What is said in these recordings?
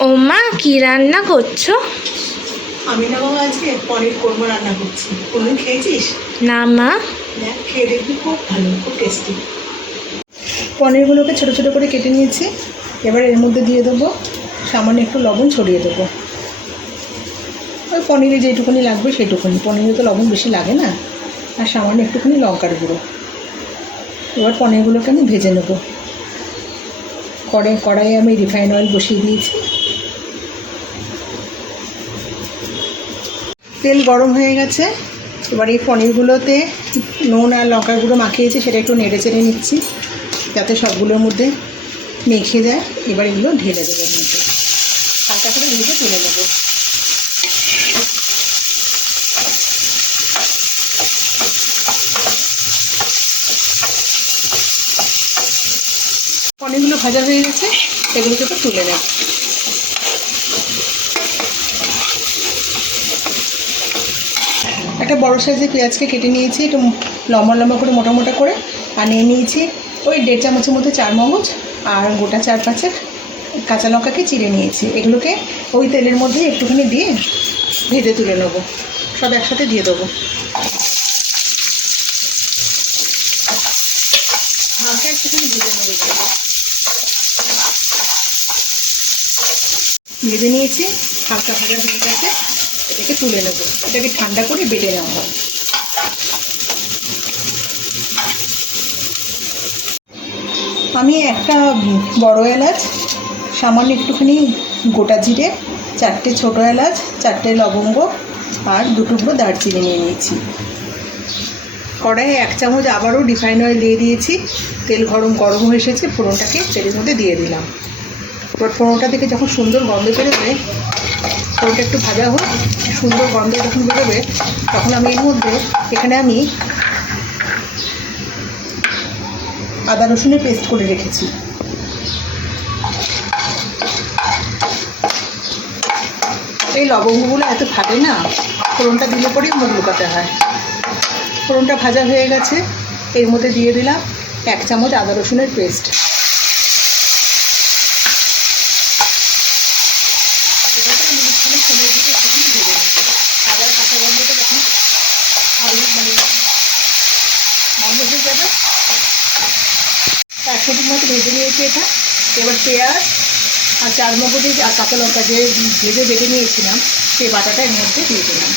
ও মা কি রান্না করছ? আমি না বাবা আজকে পনির কোরমা রান্না করছি। কোনদিন খেয়েছিস? না মা। দেখ খেয়ে দেখবি খুব ভালো খুব টেস্টি পনিরগুলোকে ছোটো ছোটো করে কেটে নিয়েছি। এবার এর মধ্যে দিয়ে দেবো সামান্য একটু লবণ ছড়িয়ে দেবো। ওই পনিরে যেটুকুনি লাগবে সেটুকুনি। পনিরে তো লবণ বেশি লাগে না। আর সামান্য একটুখানি লঙ্কার গুঁড়ো। এবার পনিরগুলোকে আমি ভেজে নেব। কড়াই কড়াইয়ে আমি রিফাইন অয়েল বসিয়ে দিয়েছি। তেল গরম হয়ে গেছে। এবার এই পনিরগুলোতে নুন আর লঙ্কার গুঁড়ো মাখিয়েছি, সেটা একটু নেড়ে চেড়ে নিচ্ছি, যাতে সবগুলোর মধ্যে মেখে যায়। এবার এগুলো ঢেলে দেবো মধ্যে। হালকা করে ভেজে তুলে নেব। পনিরগুলো ভাজা হয়ে গেছে, এগুলোকে তো তুলে নেব। একটা বড় সাইজের পেঁয়াজকে কেটে নিয়েছি, একটু লম্বা লম্বা করে, মোটা মোটা করে। আর নিয়ে নিয়েছি ওই দেড় চামচের মতো চার মগজ আর গোটা চার পাঁচেক কাঁচা লঙ্কাকে চিড়ে নিয়েছি। এগুলোকে ওই তেলের মধ্যে একটুখানি দিয়ে ভেজে তুলে নেব। সব একসাথে দিয়ে দেবো। হালকা একটুখানি ভেজে ভেজে নিয়েছি, হালকা ভাজা হয়ে গেছে। এটাকে তুলে নেব। এটাকে ঠান্ডা করে বেটে নেওয়া হবে। আমি একটা বড় এলাচ, সামান্য একটুখানি গোটা জিরে, চারটে ছোটো এলাচ, চারটে লবঙ্গ আর দু টুকরো দারচিনি নিয়ে নিয়েছি। কড়াইয়ে এক চামচ আবারও রিফাইন অয়েল দিয়ে দিয়েছি। তেল গরম গরম হয়ে এসেছে, ফোড়নটাকে তেলের মধ্যে দিয়ে দিলাম। এবার ফোড়নটা থেকে যখন সুন্দর গন্ধ বেরোবে ফোড়নটা একটু ভাজা হোক, সুন্দর গন্ধ যখন বেরোবে, তখন আমি এর মধ্যে এখানে আমি আদা রসুনের পেস্ট করে রেখেছি। এই লবঙ্গগুলো এত ফাটে না, ফোড়নটা দিলে পরেই মুখ লুকাতে হয়। ফোড়নটা ভাজা হয়ে গেছে, এর মধ্যে দিয়ে দিলাম এক চামচ আদা রসুনের পেস্ট এটাকে মিনিটখানে সময় দিয়ে একটুখানি ভেজে নেব আদার কাঁচা গন্ধটা যখন ভালো মানে বন্ধ হয়ে যাবে একশো দিন মতো ভেজে নিয়েছি এটা। এবার পেঁয়াজ আর চার মগজ আর কাঁচা লঙ্কা যে ভেজে বেটে নিয়েছিলাম, সেই বাটাটা এর মধ্যে দিয়ে দিলাম।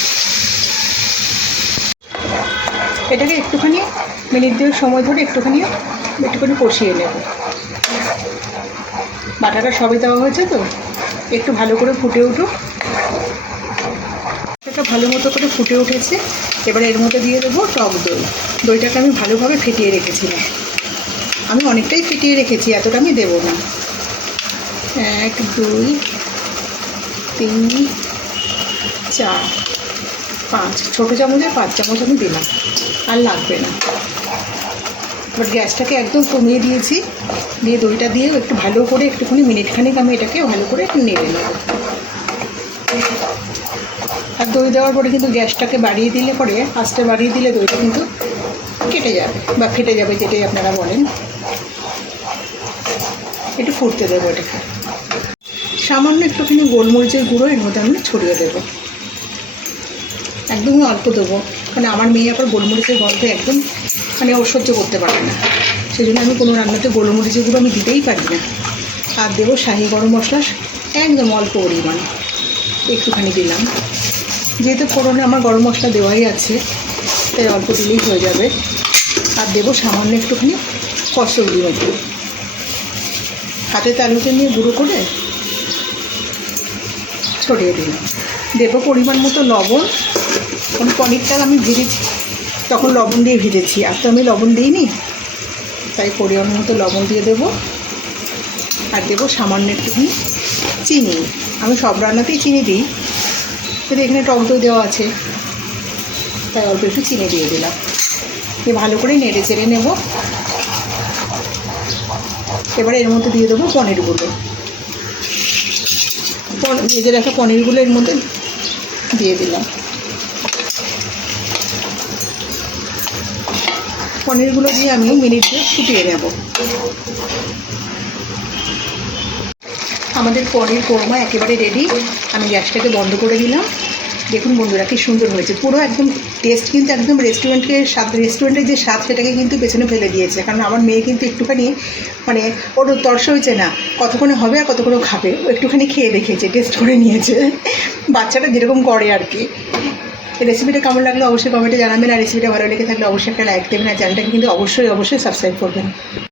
এটাকে একটুখানি মিনিট দুয়েক সময় ধরে একটুখানি একটুখানি কষিয়ে নেব। বাটাটা সবই দেওয়া হয়েছে তো? একটু ভালো করে ফুটে উঠুক। এটা ভালো মতো করে ফুটে উঠেছে। এবার এর মধ্যে দিয়ে দেবো টক দই। দইটাকে আমি ভালোভাবে ফেটিয়ে রেখেছিলাম। আমি অনেকটাই ফিটিয়ে রেখেছি, এতটা আমি দেবো না। এক, দুই, তিন, চার, পাঁচ, ছোটো চামচের পাঁচ চামচ আমি দিলাম, আর লাগবে না। এবার গ্যাসটাকে একদম কমিয়ে দিয়েছি, দিয়ে দইটা দিয়ে একটু ভালো করে একটুখানি মিনিট খানিক আমি এটাকে ভালো করে একটু নেড়ে নেব। আর দই দেওয়ার পরে কিন্তু গ্যাসটাকে বাড়িয়ে দিলে পরে আস্তে বাড়িয়ে দিলে দইটা কিন্তু কেটে যাবে, বা ফেটে যাবে যেটাই আপনারা বলেন। ফুটতে দেবো এটাকে। সামান্য একটুখানি গোলমরিচের গুঁড়ো, এর মধ্যে আমি ছড়িয়ে দেবো। একদমই অল্প দেবো, কারণ আমার মেয়ে আবার গোলমরিচের গন্ধ একদম মানে ও সহ্য করতে পারে না। সেই জন্য আমি কোনো রান্নাতে গোলমরিচের গুঁড়ো আমি দিতেই পারি না। আর দেবো শাহি গরম মশলা, একদম অল্প পরিমাণ। একটুখানি দিলাম। যেহেতু ফোড়নে আমার গরম মশলা দেওয়াই আছে, তাই অল্প দিলেই হয়ে যাবে। আর দেবো সামান্য একটুখানি কসৌরি মেথি। হাতে তালুতে নিয়ে গুঁড়ো করে ছড়িয়ে দিলাম। দেবো পরিমাণ মতো লবণ। কারণ পনিরটা আমি ভেজেছি। তখন লবণ দিয়ে ভেজেছি। আর তো আমি লবণ দিইনি। তাই পরিমাণ মতো লবণ দিয়ে দেবো। আর দেবো সামান্য একটুখানি চিনি। আমি সব রান্নাতেই চিনি দিই। কিন্তু এখানে টক দই দেওয়া আছে। তাই অল্প একটু চিনি দিয়ে দিলাম। দিয়ে ভালো করে নেড়ে চেড়ে নেব। এবারে এর মধ্যে দিয়ে দেবো পনিরগুলো পন- ভেজে রাখা পনিরগুলো এর মধ্যে দিয়ে দিলাম। পনিরগুলো দিয়ে আমি মিনিট ফুটিয়ে নেব। আমাদের পনির কোরমা একেবারে রেডি আমি গ্যাসটাকে বন্ধ করে দিলাম। দেখুন বন্ধুরা, কি সুন্দর হয়েছে। পুরো একদম টেস্ট কিন্তু একদম রেস্টুরেন্টের স্বাদ রেস্টুরেন্টের যে স্বাদ, সেটাকে কিন্তু পেছনে ফেলে দিয়েছে। কারণ আমার মেয়ে কিন্তু একটুখানি মানে ওর তর্স হয়েছে না, কতক্ষণে হবে আর কতক্ষণে খাবে, ও একটুখানি খেয়ে দেখেছে টেস্ট করে নিয়েছে। বাচ্চাটা যেরকম করে আর কি। রেসিপিটা কেমন লাগল অবশ্যই কমেন্টে জানাবেন, আর রেসিপিটা ভালো লেগে থাকলে অবশ্যই একটা লাইক দেবেন, আর চ্যানেলটাকে কিন্তু অবশ্যই অবশ্যই সাবস্ক্রাইব করবেন।